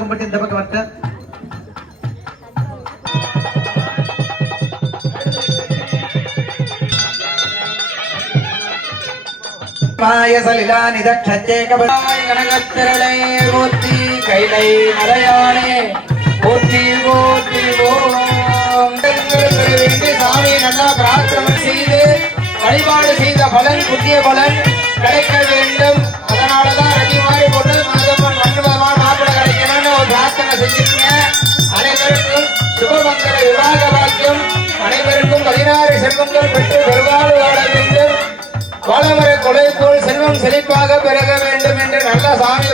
கும்பிட்டு இந்த பக்கம் வரட்ட கனகத்திரளே போற்றி கைலை மலையானே போற்றி போற்றி வேண்டி சாமி நல்லா பிரார்த்தனை செய்து வழிபாடு செய்த பலன் புதிய பலன் கிடைக்க வேண்டும். அதனாலதான் ரதி மாதிரி போட்டு மாதம்மன் மண்டபமா மாப்பிள கிடைக்கணும்னு ஒரு பிரார்த்தனை செஞ்சிருக்கீங்க. அனைவருக்கும் சுபமங்கல விவாக பாக்கியம், அனைவருக்கும் 16 செல்வங்கள் பெற்று பெருவாழ்வு வாழ வேண்டும், வாழமர கொலை போல் செல்வம் செழிப்பாக பெருக வேண்டும் என்று நல்ல சாமி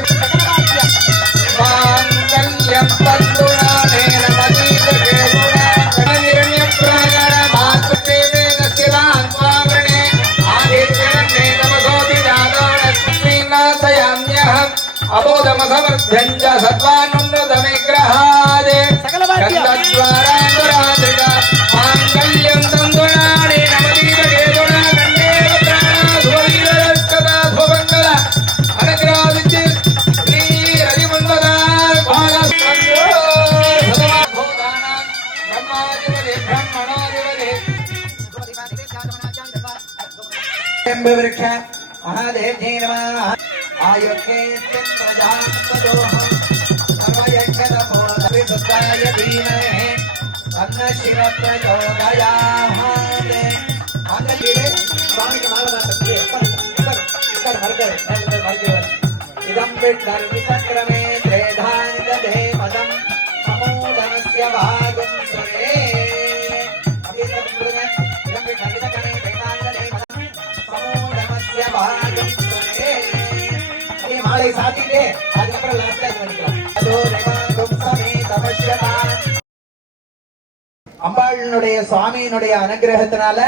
அபோதமசமர்த்தஞ்ச சத்வானுன்னதமிக்ரஹாதே கந்தத்வாராந்தராதிட மாங்கல்யம் தந்துநாடே நமதீதகேதுண கண்டே வத்ராண சுவீரரஸ்ததா சுவங்கல அனக்ராதிச்சு ஸ்ரீ ரதிமன்மதா பாலஸ்வந்தோ சதமா போதானா பிரம்மாதிபதி பிரம்மணோதிபதி எம்பவிருக்ஷ மகாதேவ் ஜெய நமः आयुर्केन्द्रं प्रजापतोऽहं सर्वयज्ञनमोदविशुद्धाय धीमहि तन्नः शिवः प्रचोदयात् मंगले स्वामी के माला मारते कर इदं विद्यार्थिचक्रमे त्रेधानि दधे पदं समूलमस्य भागं सुरे इदं विद्यार्थिचक्रमे त्रेधानि दधे पदं समूलमस्य भागं மாலை சாத்திட்டு அதுக்கப்புறம் லாஸ்டா பண்ணிக்கலாம். அம்பாளுடைய சுவாமியினுடைய அனுகிரகத்தினால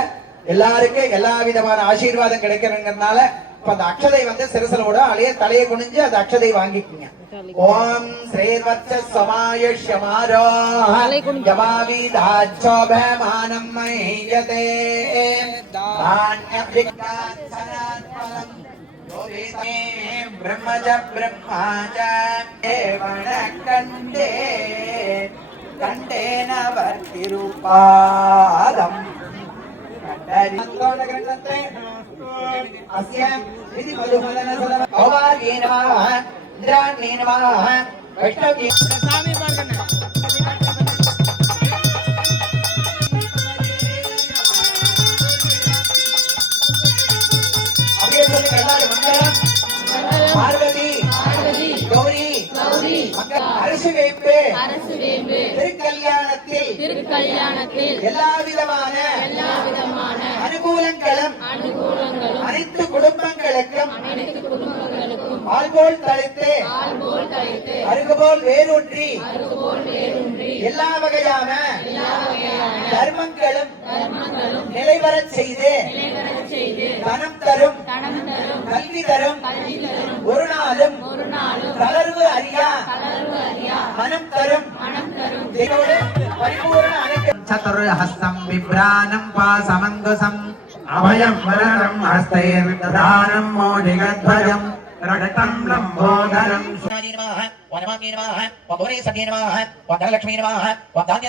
எல்லாருக்கும் எல்லா விதமான ஆசீர்வாதம் கிடைக்கிறதுனால இப்ப அந்த அக்ஷதை சிரசலோட அலைய தலையை குனிஞ்சு அந்த அக்ஷதை வாங்கிக்குங்க. ஓம் ஸ்ரீவத்ச சமாயுஷ்யமாரோ யமாவிதாச்சோபமானம் மஹ்யதே தான்யபிகாச்சனாத்மலம் ब्रह्मज ब्रह्माच देवण कंडे कंडेन वर्तिरूपादम् कंडरिन्दोनग्रन्थे अस्य विधि मधुमदन सदव औवार्ये नमः इन्द्राण्ये नमः वैष्णव्ये स्वामी पार्गना பார்வதி கௌரி அரசு வேம்பு திருக்கல்யாணத்தில் எல்லா விதமான அனுகூலங்களும் அனைத்து குடும்பங்களுக்கும் ஆள்போல் தழைத்து அருகுபோல் வேரூன்றி எல்லா வகையான தர்மங்களும் நிலைவரச் செய்து தனம் தரும் கல்வி தரும் ஒரு நாளும் தளர்வு அறியா மனம் தரும் பரிபூர்ண சதுர்ஹஸ்தம் விப்ராணம் பாசமங்குசம் அபயம் வரணம் ஹஸ்தைர்தானம் மோதிகத்வஜம் ரக்தம் லம்போதரம் வனமாமி நமः வபுரே சத்யே நமः வதலக்ஷ்மீ நமः வதான்ய